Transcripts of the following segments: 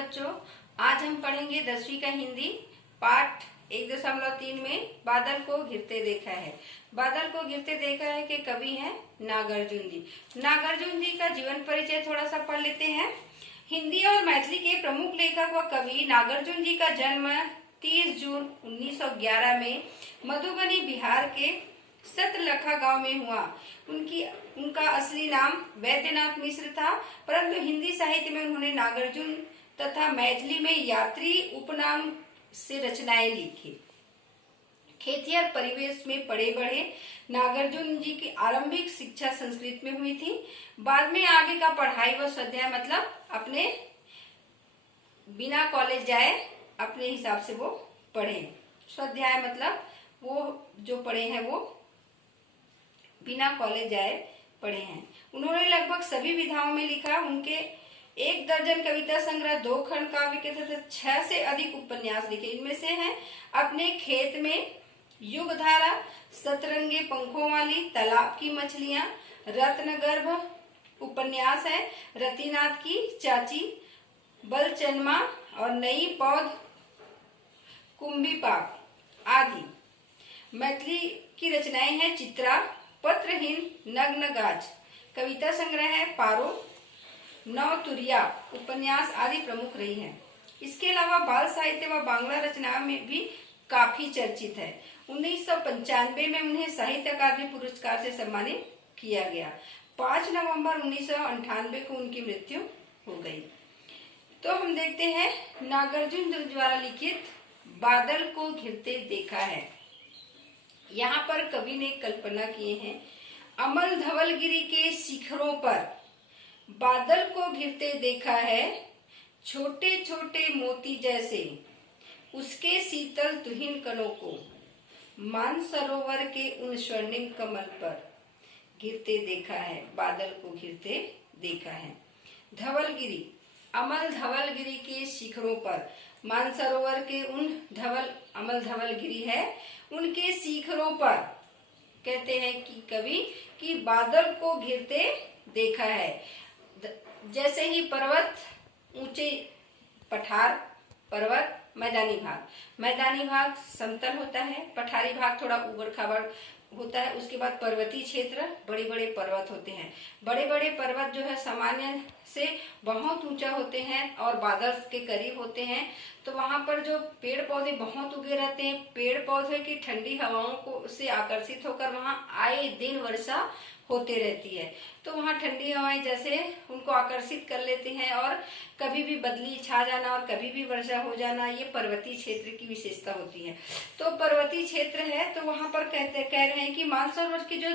बच्चों, आज हम पढ़ेंगे 10वीं का हिंदी पाठ 1.3 में बादल को घिरते देखा है। बादल को घिरते देखा है के कवि हैं नागार्जुन जी। नागार्जुन जी का जीवन परिचय थोड़ा सा पढ़ लेते हैं। हिंदी और मैथिली के प्रमुख लेखक व कवि नागार्जुन जी का जन्म 30 जून 1911 में मधुबनी बिहार के सतलखा गांव में हुआ। उनका असली नाम वैद्यनाथ मिश्र था, परंतु हिंदी साहित्य में उन्होंने नागार्जुन तथा मैथिली में यात्री उपनाम से रचनाएं लिखी। खेतिहर परिवेश में पड़े बढ़े नागार्जुन जी की आरंभिक शिक्षा संस्कृत में हुई थी। बाद में आगे का पढ़ाई व स्वाध्याय मतलब अपने बिना कॉलेज जाए अपने हिसाब से वो पढ़े। स्वाध्याय मतलब वो जो पढ़े हैं वो बिना कॉलेज जाए पढ़े हैं। उन्होंने लगभग सभी विधाओं में लिखा। उनके 1 दर्जन कविता संग्रह, 2 खंड काव्य के तथा 6 से अधिक उपन्यास लिखे। इनमें से हैं अपने खेत में, युगधारा, सतरंगे पंखों वाली, तालाब की मछलियां, रत्नगर्भ उपन्यास है, रतिनाथ की चाची, बलचनमा और नई पौध, कुंभीपाक आदि। मैथिली की रचनाएं हैं चित्रा, पत्रहीन, नग्न गाछ, कविता संग्रह है पारो, नवतुरिया उपन्यास आदि प्रमुख रही है। इसके अलावा बाल साहित्य व बांग्ला रचनाओं में भी काफी चर्चित है। 1995 में उन्हें साहित्य अकादमी पुरस्कार से सम्मानित किया गया। 5 नवंबर 1998 को उनकी मृत्यु हो गई। तो हम देखते हैं नागार्जुन द्वारा लिखित बादल को घिरते देखा है। यहाँ पर कवि ने कल्पना किए हैं, अमल धवलगिरी के शिखरों पर बादल को घिरते देखा है, छोटे छोटे मोती जैसे उसके शीतल तुहिन कणों को, मानसरोवर के उन स्वर्णिम कमल पर गिरते देखा है। बादल को घिरते देखा है। धवलगिरी, अमल धवलगिरी के शिखरों पर, मानसरोवर के उन अमल धवलगिरी है उनके शिखरों पर कहते हैं कि कवि कि बादल को घिरते देखा है। जैसे ही पर्वत ऊंचे पठार, पर्वत मैदानी भाग समतल होता है, पठारी भाग थोड़ा उबड़ खाबड़ होता है। उसके बाद पर्वतीय क्षेत्र, बड़े बड़े पर्वत होते हैं। बड़े बड़े पर्वत जो है सामान्य से बहुत ऊंचा होते हैं और बादल के करीब होते हैं, तो वहां पर जो पेड़ पौधे बहुत उगे रहते हैं। पेड़ पौधे की ठंडी हवाओं को से आकर्षित होकर वहां आए दिन वर्षा होते रहती है, तो वहां ठंडी हवाएं जैसे उनको आकर्षित कर लेते हैं और कभी भी बदली छा जाना और कभी भी वर्षा हो जाना, ये पर्वतीय क्षेत्र की विशेषता होती है। तो पर्वतीय क्षेत्र है, तो वहां पर कह रहे हैं कि मानसरोवर की जो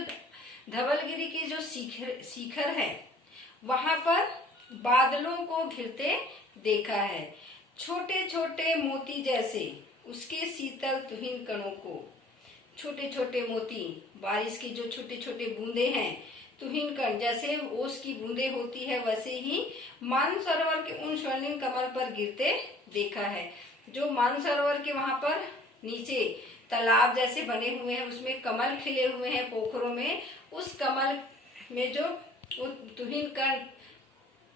धवलगिरी की जो शिखर है वहां पर बादलों को घिरते देखा है, छोटे छोटे मोती जैसे उसके शीतल तुहिन कणों को। छोटे छोटे मोती, बारिश की जो छोटे छोटे बूंदे हैं, तुहिन कण जैसे ओस की बूंदे होती है, वैसे ही मानसरोवर के उन स्वर्णिम कमल पर गिरते देखा है। जो मानसरोवर के वहां पर नीचे तालाब जैसे बने हुए हैं, उसमें कमल खिले हुए हैं पोखरों में, उस कमल में जो तुहिन कण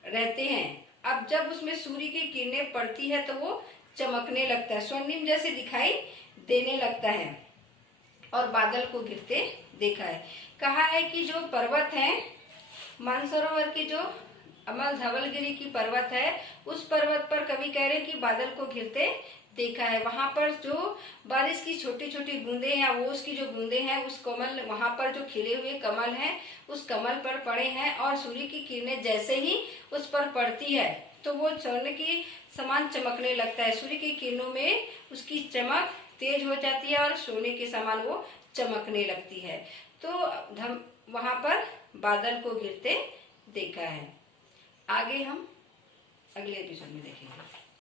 रहते हैं, अब जब उसमें सूर्य की किरणें पड़ती है तो वो चमकने लगता है, स्वर्णिम जैसे दिखाई देने लगता है और बादल को घिरते देखा है। कहा है कि जो पर्वत है, मानसरोवर की जो अमल धवलगिरी की पर्वत है, उस पर्वत पर कवि कह रहे हैं कि बादल को घिरते देखा है। वहां पर जो बारिश की छोटी छोटी बूंदे या ओस की जो बूंदे हैं, उस कमल, वहां पर जो खिले हुए कमल हैं, उस कमल पर पड़े हैं और सूर्य की किरणें जैसे ही उस पर पड़ती है तो वो स्वर्ण की समान चमकने लगता है। सूर्य की किरणों में उसकी चमक तेज हो जाती है और सोने के समान वो चमकने लगती है। तो वहां पर बादल को घिरते देखा है। आगे हम अगले एपिसोड में देखेंगे।